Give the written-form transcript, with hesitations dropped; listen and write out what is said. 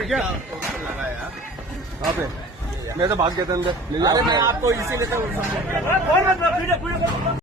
ठीक है लगाया कहाँ पे मैं तो भाग गया था अंदर ले जाओ अरे मैं आपको इसीलिए तो